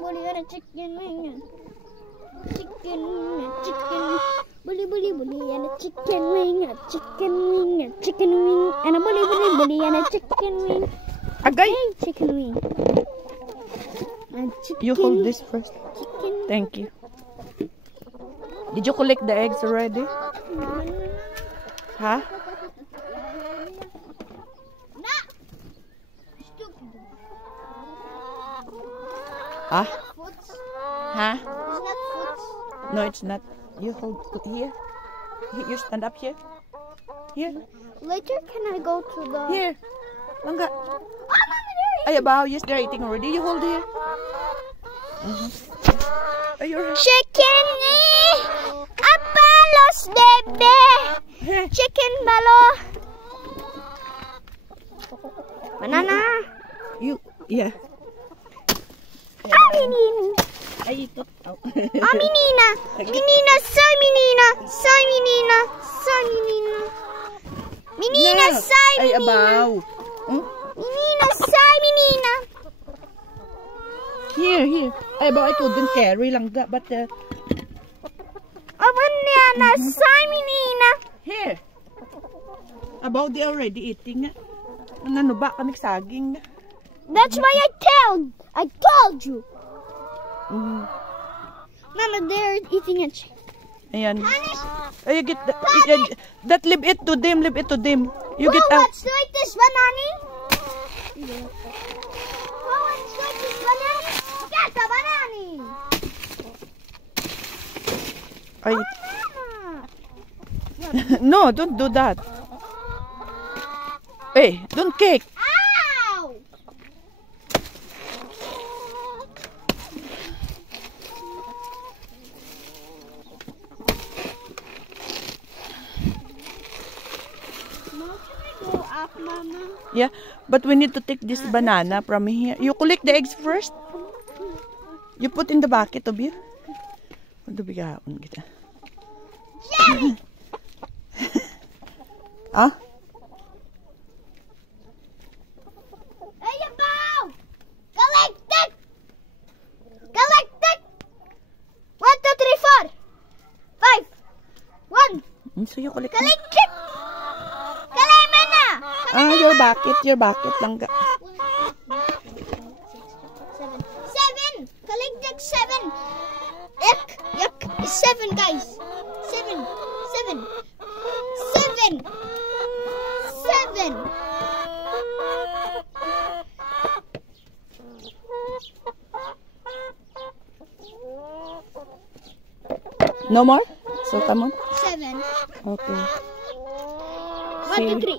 Bully and a chicken wing. Chicken, bully and a chicken wing, a chicken wing, a chicken wing, and a bully and a chicken wing. Agay! Chicken wing. And chicken. You hold this first. Chicken. Thank you. Did you collect the eggs already? Huh? Ah? Huh? Is that foot? No, it's not. You hold here. You stand up here. Here. Later, can I go to the... Here. Langga. Oh, Mama, there Ay, abaw. Yes, they're eating already. You hold here. Ay, you're... Chicken apalos bebe. Chicken balo. Banana. You, yeah. Menina. Ay, ito. Menina. Menina, soy menina. Soy menina. Soy menina. Menina, soy Ay, menina. abaw. Hmm? Menina, soy menina. Here. Ay, abaw, I couldn't carry langga, but... Banana, soy menina. Here. Abaw, they already eating. Ano ba? Kamik saging. That's why I told you. Mama, they're eating it. Ayan. Ay, you get that. Leave it to them. Leave it to them. You get out. Let's eat this banana. Let's eat this banana. Get the banana. Ay. Banana. No, don't do that. Hey, don't kick. Ow! Now can I go up, Mama? Yeah, but we need to take this banana from here. You collect the eggs first. You put in the bucket of you. Ano bigaon kita? Jerry! Ah? Hey, bow! Collect it! Collect it! 1, 2, 3, 4, 5, 1. So you collect. Collect it! Collect mo na! Ah, your bucket lang ga. 7. Collect it, 7. Yuck. 7, guys. 7. 7. No more? So come on. 7. Okay. 1, 2, 3.